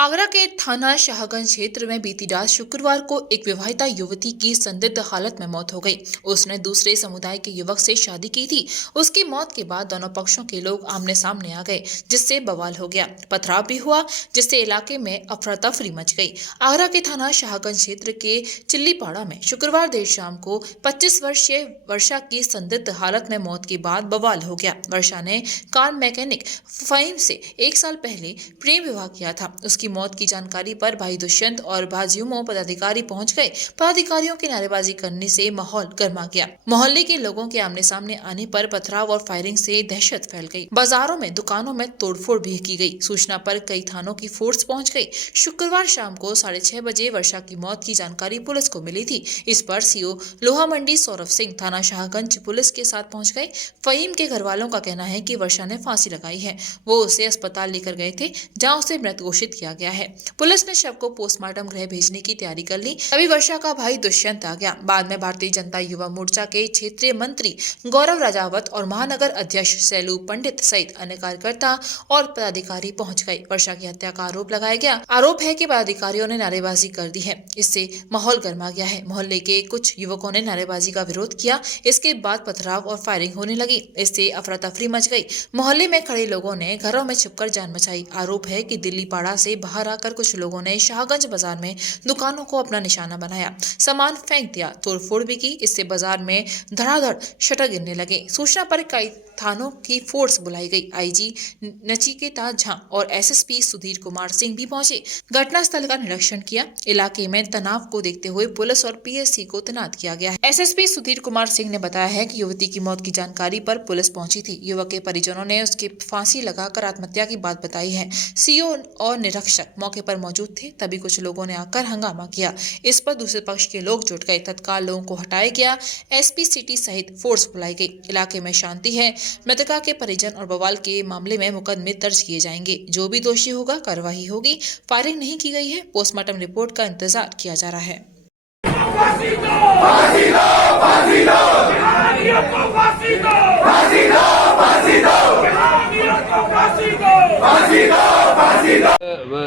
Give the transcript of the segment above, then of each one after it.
आगरा के थाना शाहगंज क्षेत्र में बीती रात शुक्रवार को एक विवाहिता युवती की संदिग्ध हालत में मौत हो गई। उसने दूसरे समुदाय के युवक से शादी की थी। उसकी मौत के बाद दोनों पक्षों के लोग आमने सामने आ गए, जिससे बवाल हो गया। पथराव भी हुआ, जिससे इलाके में अफरा तफरी मच गई। आगरा के थाना शाहगंज क्षेत्र के चिल्लीपाड़ा में शुक्रवार देर शाम को 25 वर्षीय वर्षा की संदिग्ध हालत में मौत के बाद बवाल हो गया। वर्षा ने कार मैकेनिक फहीम से 1 साल पहले प्रेम विवाह किया था। उसकी मौत की जानकारी पर भाई दुष्यंत और भाजियों पदाधिकारी पहुंच गए। पदाधिकारियों के नारेबाजी करने से माहौल गर्मा गया। मोहल्ले के लोगों के आमने सामने आने पर पथराव और फायरिंग से दहशत फैल गई। बाजारों में, दुकानों में तोड़फोड़ भी की गई। सूचना पर कई थानों की फोर्स पहुंच गई। शुक्रवार शाम को 6:30 बजे वर्षा की मौत की जानकारी पुलिस को मिली थी। इस पर सीओ लोहा मंडी सौरभ सिंह थाना शाहगंज पुलिस के साथ पहुंच गए। फहीम के घर वालों का कहना है कि वर्षा ने फांसी लगाई है। वो उसे अस्पताल लेकर गए थे, जहां उसे मृत घोषित किया गया है। पुलिस ने शव को पोस्टमार्टम गृह भेजने की तैयारी कर ली। अभी वर्षा का भाई दुष्यंत आ गया। बाद में भारतीय जनता युवा मोर्चा के क्षेत्रीय मंत्री गौरव राजावत और महानगर अध्यक्ष सैलू पंडित सहित अन्य कार्यकर्ता और पदाधिकारी पहुंच गए। वर्षा की हत्या का आरोप लगाया गया। आरोप है कि पदाधिकारियों ने नारेबाजी कर दी है। इससे माहौल गर्मा गया है। मोहल्ले के कुछ युवकों ने नारेबाजी का विरोध किया। इसके बाद पथराव और फायरिंग होने लगी। इससे अफरा तफरी मच गई। मोहल्ले में खड़े लोगों ने घरों में छिपकर जान बचाई। आरोप है कि दिल्ली पाड़ा से बाहर आकर कुछ लोगों ने शाहगंज बाजार में दुकानों को अपना निशाना बनाया, सामान फेंक दिया, तोड़फोड़ भी की। इससे बाजार में धड़ाधड़ शटर गिरने लगे। सूचना पर कई थानों की फोर्स बुलाई गई। आईजी नचिकेता झा और एसएसपी सुधीर कुमार सिंह भी पहुंचे। घटनास्थल का निरीक्षण किया। इलाके में तनाव को देखते हुए पुलिस और पीएससी को तैनात किया गया है। एसएसपी सुधीर कुमार सिंह ने बताया है कि युवती की मौत की जानकारी पर पुलिस पहुंची थी। युवक के परिजनों ने उसकी फांसी लगाकर आत्महत्या की बात बताई है। सीओ और निरीक्षक मौके पर मौजूद थे, तभी कुछ लोगों ने आकर हंगामा किया। इस पर दूसरे पक्ष के लोग जुट गए। तत्काल लोगों को हटाया गया। एसपी सिटी सहित फोर्स बुलाई गई। इलाके में शांति है। मृतका के परिजन और बवाल के मामले में मुकदमे दर्ज किए जाएंगे। जो भी दोषी होगा कार्रवाई होगी। फायरिंग नहीं की गई है। पोस्टमार्टम रिपोर्ट का इंतजार किया जा रहा है।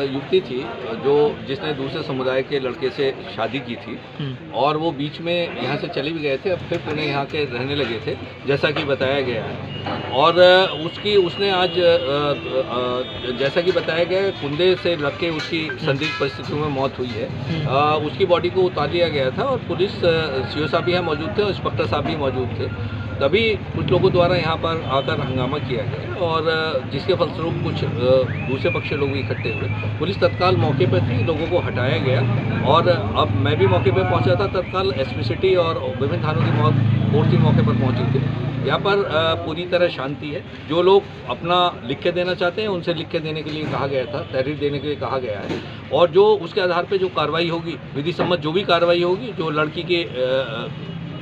युवती थी जिसने दूसरे समुदाय के लड़के से शादी की थी और वो बीच में यहाँ से चले भी गए थे। अब फिर पुणे यहाँ के रहने लगे थे, जैसा कि बताया गया है। और उसने आज जैसा कि बताया गया, कुंदे से लग के उसकी संदिग्ध परिस्थितियों में मौत हुई है। उसकी बॉडी को उतार लिया गया था और पुलिस सीओ साहब भी यहाँ मौजूद थे और इंस्पेक्टर साहब भी मौजूद थे। तभी कुछ लोगों द्वारा यहाँ पर आकर हंगामा किया गया और जिसके फलस्वरूप कुछ दूसरे पक्ष लोग भी इकट्ठे हुए। पुलिस तत्काल मौके पर थी, लोगों को हटाया गया और अब मैं भी मौके पर पहुँचा था। तत्काल एसपी सिटी और विभिन्न थानों की फोर्स भी मौके पर पहुँची थी। यहाँ पर पूरी तरह शांति है। जो लोग अपना लिख के देना चाहते हैं उनसे लिख के देने के लिए कहा गया था, तहरीर देने के लिए कहा गया है। और जो उसके आधार पर जो कार्रवाई होगी, विधि सम्मत जो भी कार्रवाई होगी, जो लड़की के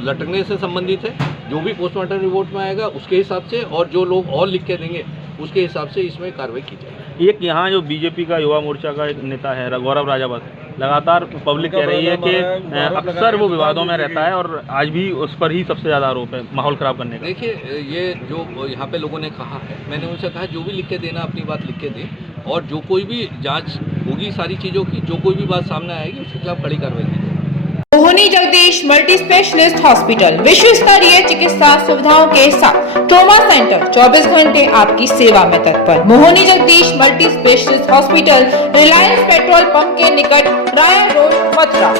लटकने से संबंधित है, जो भी पोस्टमार्टम रिपोर्ट में आएगा उसके हिसाब से, और जो लोग और लिख के देंगे उसके हिसाब से इसमें कार्रवाई की जाएगी। एक यहाँ जो बीजेपी का युवा मोर्चा का एक नेता है गौरव राजावत, लगातार पब्लिक कह रही है कि अक्सर वो विवादों में रहता है और आज भी उस पर ही सबसे ज़्यादा आरोप है माहौल ख़राब करने का। देखिए, ये जो यहाँ पे लोगों ने कहा है, मैंने उनसे कहा जो भी लिख के देना अपनी बात लिख के दें, और जो कोई भी जाँच होगी सारी चीज़ों की, जो कोई भी बात सामने आएगी उसके खिलाफ कड़ी कार्रवाई की जाएगी। मोहनी जगदीश मल्टी स्पेशलिस्ट हॉस्पिटल विश्व स्तरीय चिकित्सा सुविधाओं के साथ ट्रॉमा सेंटर 24 घंटे आपकी सेवा में तत्पर। Mohini Jagdish multi specialist hospital, Reliance petrol pump के निकट, राय रोड, मथुरा।